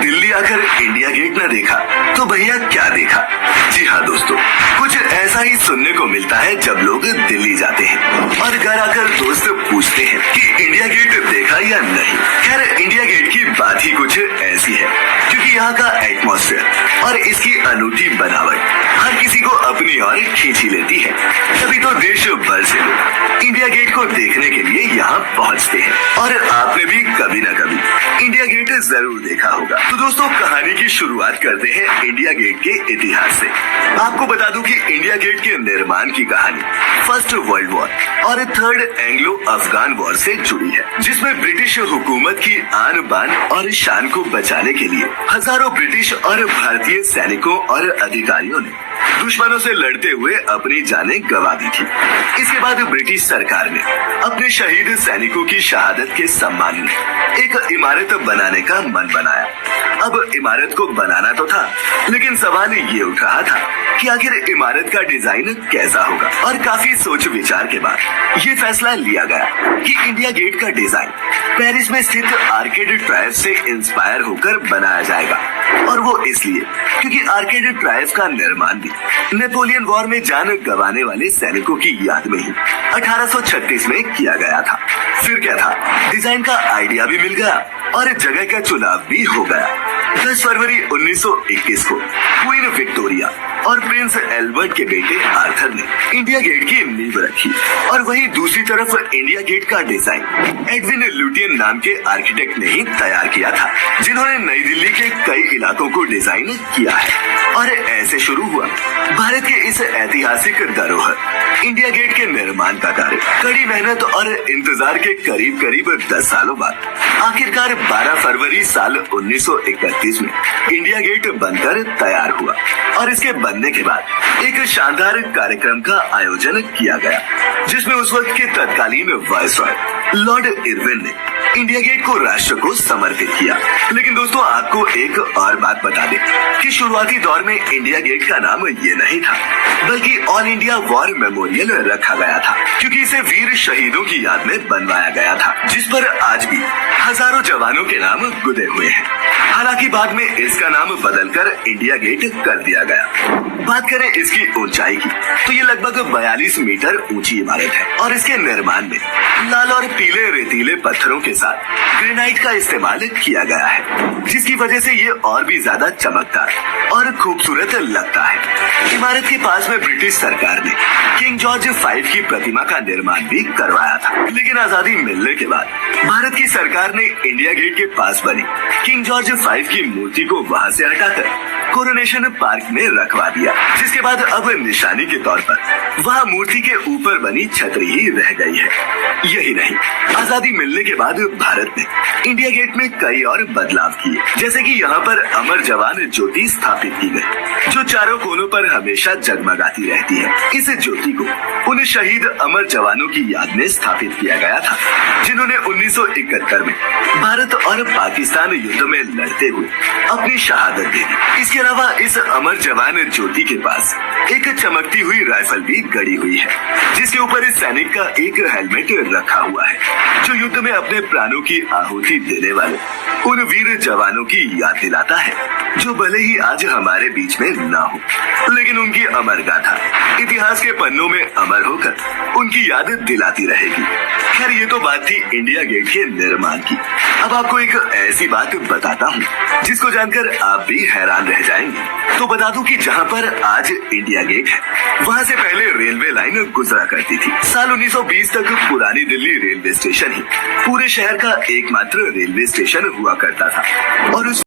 दिल्ली आकर India gate न देखा तो भैया क्या देखा। जी हाँ दोस्तों, कुछ ऐसा ही सुनने को मिलता है जब लोग दिल्ली जाते हैं और घर आकर दोस्त पूछते हैं कि इंडिया गेट देखा या नहीं। खैर, इंडिया गेट की बात ही कुछ ऐसी है क्योंकि यहाँ का एटमॉस्फेयर और इसकी अनूठी बनावट हर किसी को अपनी ओर खींची लेती है। तभी तो देश भर से लोग इंडिया गेट को देखने के लिए यहाँ पहुँचते हैं और आपने भी कभी न कभी इंडिया गेट जरूर देखा होगा। तो दोस्तों, कहानी की शुरुआत करते हैं इंडिया गेट के इतिहास से। आपको बता दूं कि इंडिया गेट के निर्माण की कहानी फर्स्ट वर्ल्ड वॉर और थर्ड एंग्लो अफगान वॉर से जुड़ी है, जिसमें ब्रिटिश हुकूमत की आन बान और शान को बचाने के लिए हजारों ब्रिटिश और भारतीय सैनिकों और अधिकारियों ने दुश्मनों से लड़ते हुए अपनी जानें गंवा दी थी। इसके बाद ब्रिटिश सरकार ने अपने शहीद सैनिकों की शहादत के सम्मान में एक इमारत बनाने का मन बनाया। अब इमारत को बनाना तो था, लेकिन सवाल ये उठ रहा था कि आखिर इमारत का डिजाइन कैसा होगा। और काफी सोच विचार के बाद ये फैसला लिया गया कि इंडिया गेट का डिजाइन पेरिस में स्थित आर्केड ट्रायम्फ से इंस्पायर होकर बनाया जाएगा। और वो इसलिए क्योंकि आर्केड ट्रायम्फ का निर्माण भी नेपोलियन वॉर में जान गंवाने वाले सैनिकों की याद में ही 1836 में किया गया था। फिर क्या था, डिजाइन का आइडिया भी मिल गया और जगह का चुनाव भी हो गया। 10 फरवरी 1921 को क्वीन विक्टोरिया और प्रिंस एल्बर्ट के बेटे आर्थर ने इंडिया गेट की नींव रखी। और वहीं दूसरी तरफ इंडिया गेट का डिजाइन एडविन लुटियन नाम के आर्किटेक्ट ने ही तैयार किया था, जिन्होंने नई दिल्ली के कई इलाकों को डिजाइन किया है। और ऐसे शुरू हुआ भारत के इस ऐतिहासिक धरोहर इंडिया गेट के निर्माण का कार्य। कड़ी मेहनत और इंतजार के करीब 10 सालों बाद आखिरकार 12 फरवरी साल 1931 में इंडिया गेट बनकर तैयार हुआ। और इसके बनने के बाद एक शानदार कार्यक्रम का आयोजन किया गया, जिसमें उस वक्त के तत्कालीन वायसरॉय लॉर्ड इरविन ने इंडिया गेट को राष्ट्र को समर्पित किया। लेकिन दोस्तों, आपको एक और बात बता दें कि शुरुआती दौर में इंडिया गेट का नाम ये नहीं था, बल्कि ऑल इंडिया वॉर मेमोरियल रखा गया था, क्योंकि इसे वीर शहीदों की याद में बनवाया गया था, जिस पर आज भी हजारों जवानों के नाम गुदे हुए हैं। हालांकि बाद में इसका नाम बदलकर इंडिया गेट कर दिया गया। बात करें इसकी ऊंचाई की, तो ये लगभग 42 मीटर ऊंची इमारत है और इसके निर्माण में लाल और पीले रेतीले पत्थरों के साथ ग्रेनाइट का इस्तेमाल किया गया है, जिसकी वजह से ये और भी ज्यादा चमकदार और खूबसूरत लगता है। इमारत के पास में ब्रिटिश सरकार ने किंग जॉर्ज 5 की प्रतिमा का निर्माण भी करवाया था, लेकिन आजादी मिलने के बाद भारत की सरकार ने इंडिया गेट के पास बनी किंग जॉर्ज 5 की मूर्ति को वहां से हटाकर कोरोनेशन पार्क में रखवा दिया, जिसके बाद अब निशानी के तौर पर वहां मूर्ति के ऊपर बनी छतरी ही रह गई है। यही नहीं, आजादी मिलने के बाद भारत ने इंडिया गेट में कई और बदलाव किए, जैसे कि यहाँ पर अमर जवान ज्योति स्थापित की गई, जो चारों कोनों पर हमेशा जगमगाती रहती है। इस ज्योति को उन शहीद अमर जवानों की याद में स्थापित किया गया था, जिन्होंने 1971 में भारत और पाकिस्तान युद्ध में लड़ते हुए अपनी शहादत दे दी। इसके अलावा इस अमर जवान ज्योति के पास एक चमकती हुई राइफल भी गड़ी हुई है, जिसके ऊपर इस सैनिक का एक हेलमेट रखा हुआ है, जो युद्ध में अपने प्राणों की आहुति देने वाले उन वीर जवानों की याद दिलाता है, जो भले ही आज हमारे बीच में ना हो, लेकिन उनकी अमर गाथा इतिहास के पन्नों में अमर होकर उनकी याद दिलाती रहेगी। खैर, ये तो बात थी इंडिया गेट के निर्माण की। अब आपको एक ऐसी बात बताता हूँ जिसको जानकर आप भी हैरान रह जाएंगे। तो बता दूं कि जहाँ पर आज इंडिया गेट है, वहाँ से पहले रेलवे लाइन गुजरा करती थी। साल 1920 तक पुरानी दिल्ली रेलवे स्टेशन ही पूरे शहर का एकमात्र रेलवे स्टेशन हुआ करता था और उस